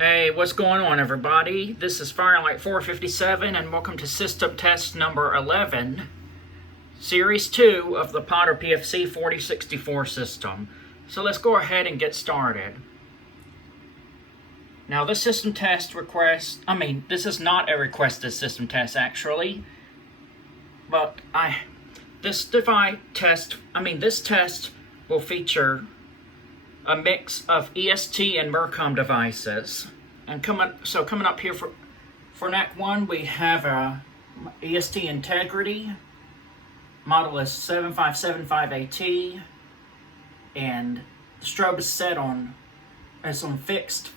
Hey, what's going on, everybody? This is Firelight 457, and welcome to system test number 11, series 2 of the Potter PFC 4064 system. So let's go ahead and get started. Now, this system test request, this is not a requested system test actually, but this test will feature a mix of EST and Mircom devices. And coming up here for NAC 1, we have a EST Integrity. Model is 7575AT, and the strobe is set on fixed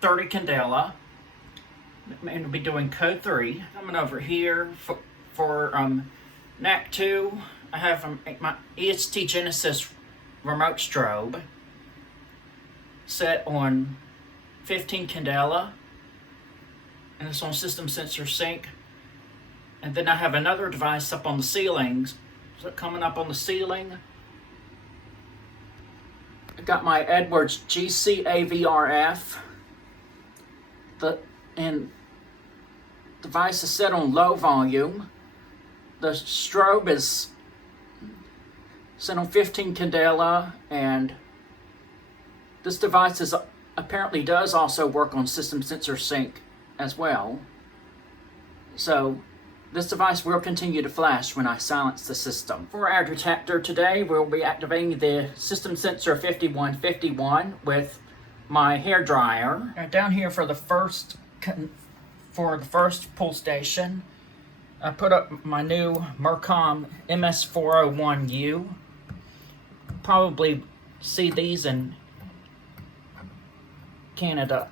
30 candela, and we'll be doing code 3. Coming over here for NAC 2, I have my EST Genesis remote strobe set on 15 candela, and it's on system sensor sync. And then I have another device up on the ceilings. So coming up on the ceiling, I got my Edwards GCAVRF. The device is set on low volume. The strobe is set on 15 candela, and this device apparently does also work on system sensor sync as well. So this device will continue to flash when I silence the system. For our detector today, we'll be activating the system sensor 5151 with my hair dryer. And down here for the first pull station, I put up my new Mircom MS401U. Probably see these in Canada.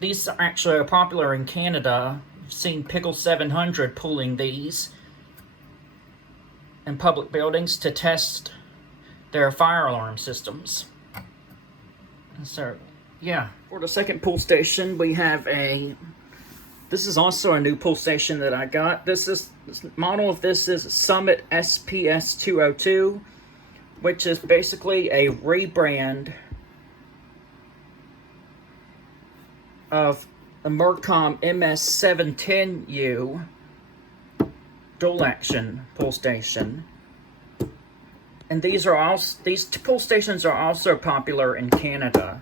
These actually are popular in Canada. I've seen Pickle 700 pulling these in public buildings to test their fire alarm systems. So, yeah. For the second pull station, we have this is also a new pull station that I got. This model of this is Summit SPS 202, which is basically a rebrand of the Mircom MS710U dual action pull station. And these pull stations are also popular in Canada.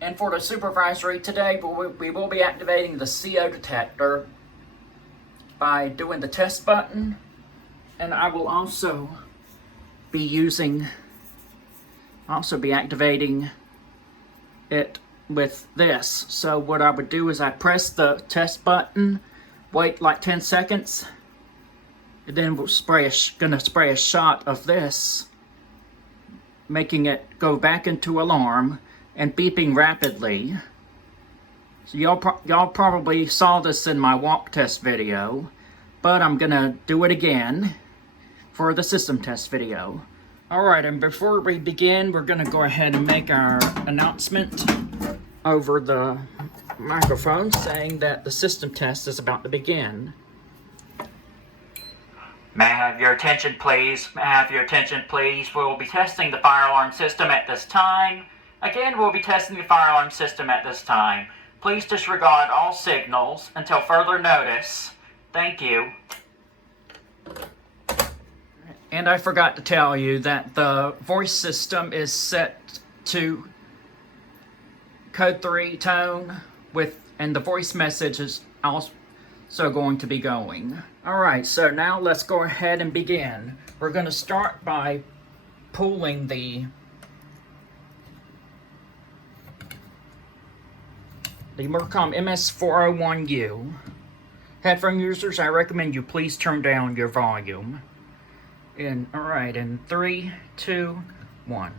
And for the supervisory today, we will be activating the CO Detector by doing the test button, and I will also be activating it with this. So what I would do is I press the test button, wait like 10 seconds, and then we'll gonna spray a shot of this, making it go back into alarm and beeping rapidly. So y'all probably saw this in my walk test video, but I'm gonna do it again for the system test video. Alright, and before we begin, we're gonna go ahead and make our announcement over the microphone saying that the system test is about to begin. May I have your attention, please? May I have your attention, please? We will be testing the fire alarm system at this time. Again, we'll be testing the fire alarm system at this time. Please disregard all signals until further notice. Thank you. And I forgot to tell you that the voice system is set to code 3 tone and the voice message is also going to be going. Alright, so now let's go ahead and begin. We're going to start by pulling the Mircom MS401U. Headphone users, I recommend you please turn down your volume. Alright, in 3, 2, 1.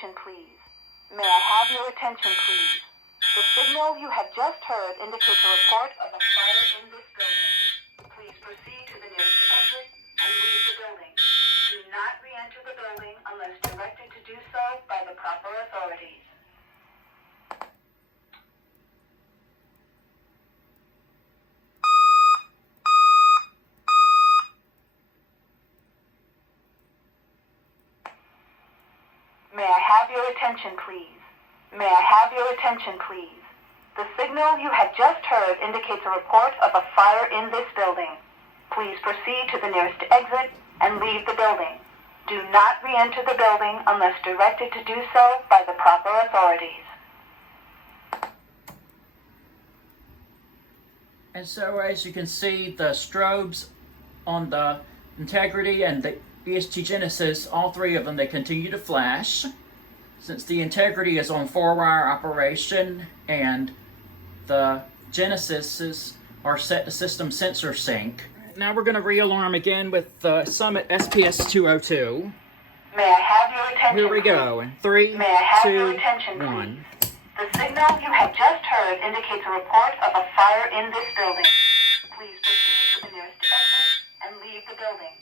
attention, please? May I have your attention, please? The signal you have just heard indicates a report of a fire in this building. Please proceed to the nearest exit and leave the building. Do not re-enter the building unless directed to do so by the proper authorities. May I have your attention, please? May I have your attention, please? The signal you have just heard indicates a report of a fire in this building. Please proceed to the nearest exit and leave the building. Do not re-enter the building unless directed to do so by the proper authorities. And so as you can see, the strobes on the integrity and the EST Genesis, all three of them, they continue to flash. Since the integrity is on 4-wire operation and the Genesises are set to system sensor sync. Now we're going to re-alarm again with the Summit SPS 202. May I have your attention? Here we go. In 3, May I have 2, your attention, 1. The signal you have just heard indicates a report of a fire in this building. Please proceed to the nearest exit and leave the building.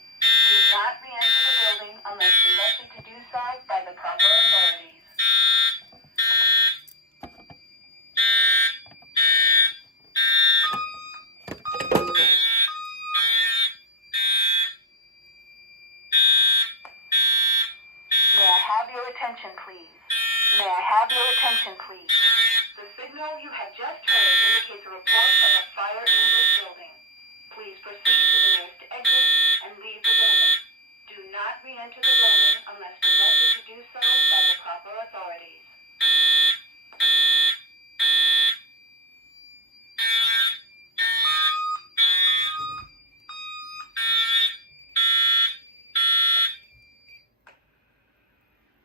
Do not re-enter the building unless directed to do so by the proper authorities. May I have your attention, please? May I have your attention, please? The signal you have just heard indicates a report of a fire in this building. Please proceed to the nearest exit and leave the building. Do not re-enter the building unless directed to do so by the proper authorities.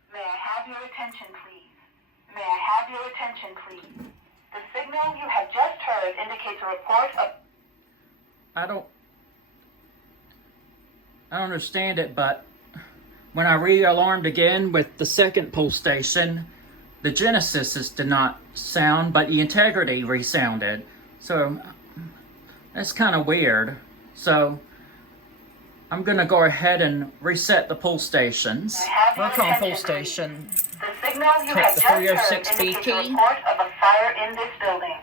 May I have your attention, please? May I have your attention, please? The signal you have just heard indicates a report of... I don't understand it, but when I re-alarmed again with the second pull station, the Genesises did not sound, but the integrity resounded. So that's kind of weird. So I'm going to go ahead and reset the pull stations. Mircom pull station. The signal you have just heard indicates a report of a fire in this building.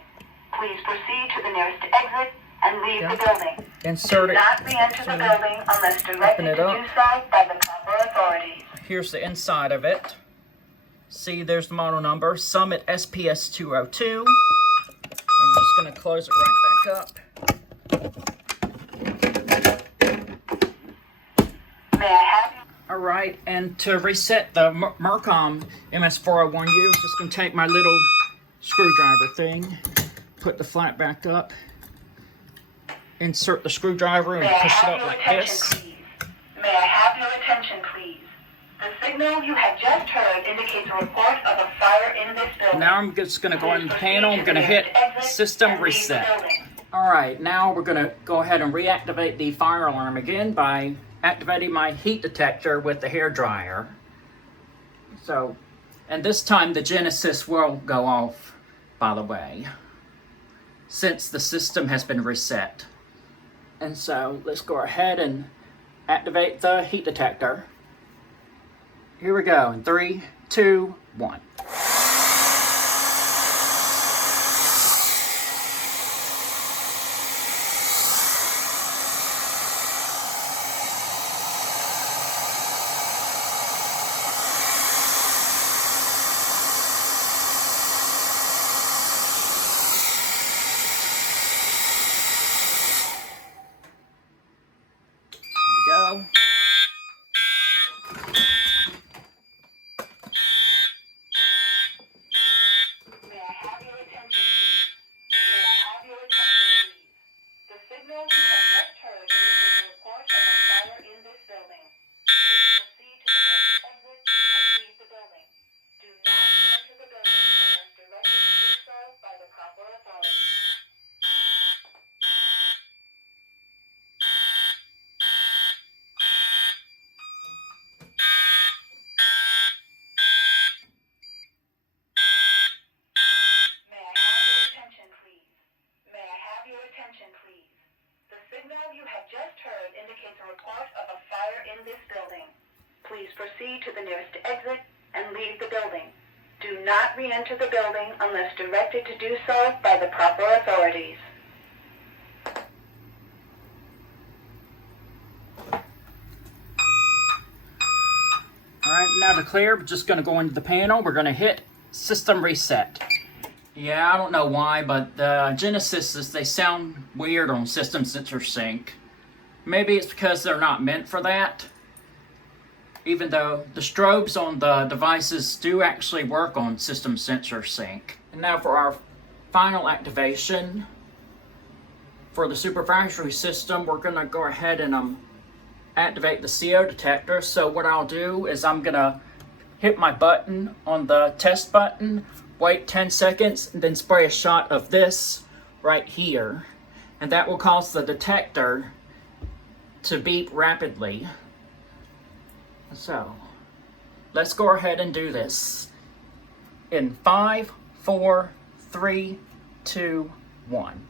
Please proceed to the nearest exit and leave the building. Insert it. Do not re-enter the building unless directed to do so by the proper authorities. Here's the inside of it. See, there's the model number, Summit SPS 202. I'm just going to close it right back up. May I have you? Alright, and to reset the Mircom MS401U, just going to take my little screwdriver thing, put the flap back up, insert the screwdriver and push it up like this. Please? May I have your attention, please? The signal you have just heard indicates a report of a fire in this building. Now I'm just going to go in the panel, I'm going to hit System Reset. Alright, now we're going to go ahead and reactivate the fire alarm again by activating my heat detector with the hair dryer. So, and this time the Genesis will go off, by the way, since the system has been reset. And so let's go ahead and activate the heat detector. Here we go in 3, 2, 1. Go. have just heard indicates a report of a fire in this building. Please proceed to the nearest exit and leave the building. Do not re-enter the building unless directed to do so by the proper authorities. Alright, now to clear, we're just going to go into the panel. We're going to hit System Reset. Yeah, I don't know why, but the Genesises, they sound weird on System Sensor Sync. Maybe it's because they're not meant for that. Even though the strobes on the devices do actually work on System Sensor Sync. And now for our final activation. For the supervisory system, we're going to go ahead and activate the CO detector. So what I'll do is I'm going to hit my button on the test button, wait 10 seconds, and then spray a shot of this right here. And that will cause the detector to beep rapidly. So, let's go ahead and do this in 5, 4, 3, 2, 1.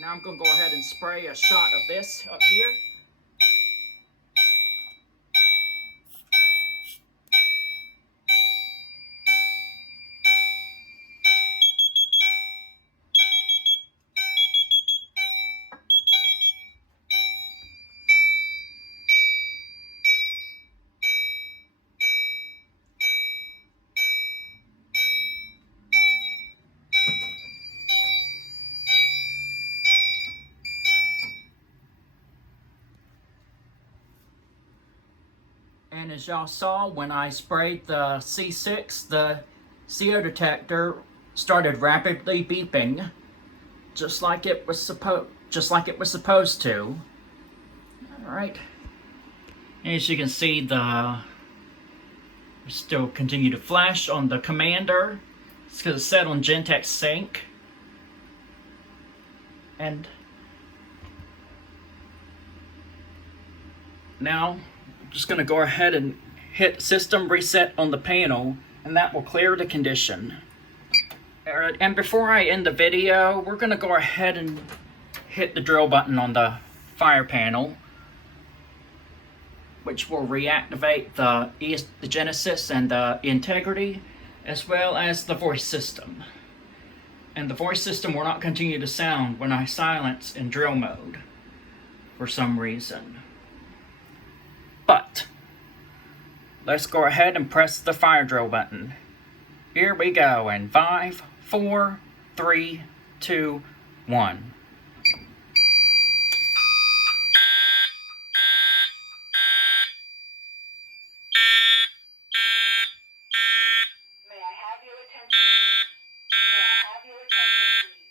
Now I'm going to go ahead and spray a shot of this up here. And as y'all saw, when I sprayed the C6, the CO detector started rapidly beeping, just like it was supposed to. All right. As you can see, the still continue to flash on the commander. It's because it's set on Gentex Sync. And now I'm just going to go ahead and hit System Reset on the panel, and that will clear the condition. Alright, and before I end the video, we're going to go ahead and hit the drill button on the fire panel, which will reactivate the Genesis and the integrity, as well as the voice system. And the voice system will not continue to sound when I silence in drill mode, for some reason. But let's go ahead and press the fire drill button. Here we go in 5, 4, 3, 2, 1. May I have your attention, please? May I have your attention, please?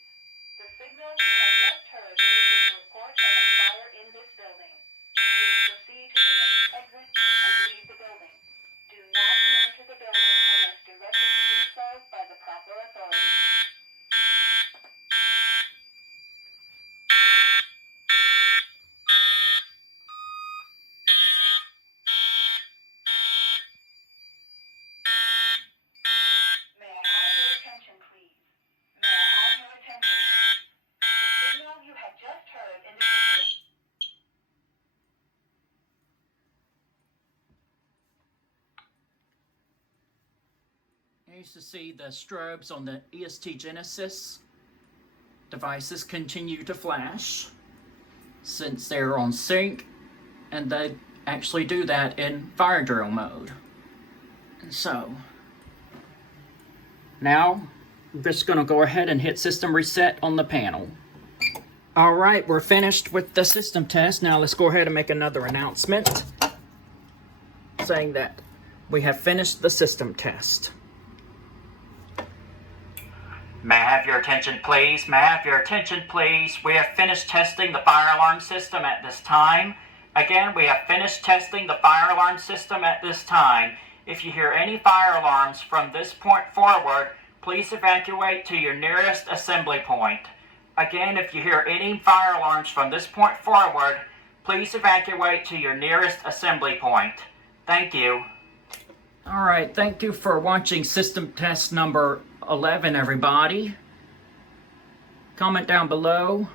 The signal you have just heard indicates a report of a fire in this building. Please proceed to the next exit and leave the building. Do not re-enter the building unless directed to do so by the proper authorities. May I have your attention, please? May I have your attention, please? The signal you have just heard indicates a You used to see the strobes on the EST Genesis devices continue to flash since they're on sync, and they actually do that in fire drill mode. And so now I'm just going to go ahead and hit System Reset on the panel. Alright, we're finished with the system test. Now let's go ahead and make another announcement saying that we have finished the system test. May I have your attention, please? May I have your attention, please? We have finished testing the fire alarm system at this time. Again, we have finished testing the fire alarm system at this time. If you hear any fire alarms from this point forward, please evacuate to your nearest assembly point. Again, if you hear any fire alarms from this point forward, Please evacuate to your nearest assembly point. Thank you. Alright, thank you for watching system test number 11, everybody. Comment down below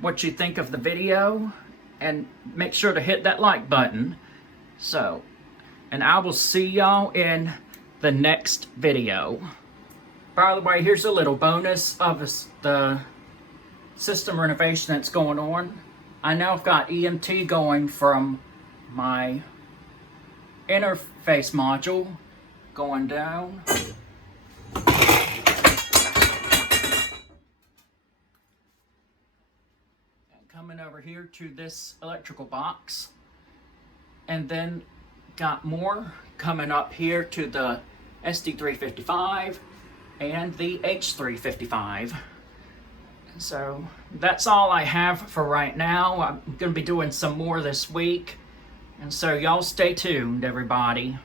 what you think of the video, and make sure to hit that like button. And I will see y'all in the next video. By the way, here's a little bonus of the system renovation that's going on. I now have got EMT going from my interface module going down. And coming over here to this electrical box. And then got more coming up here to the SD355 and the H355. So that's all I have for right now. I'm going to be doing some more this week. And so y'all stay tuned, everybody.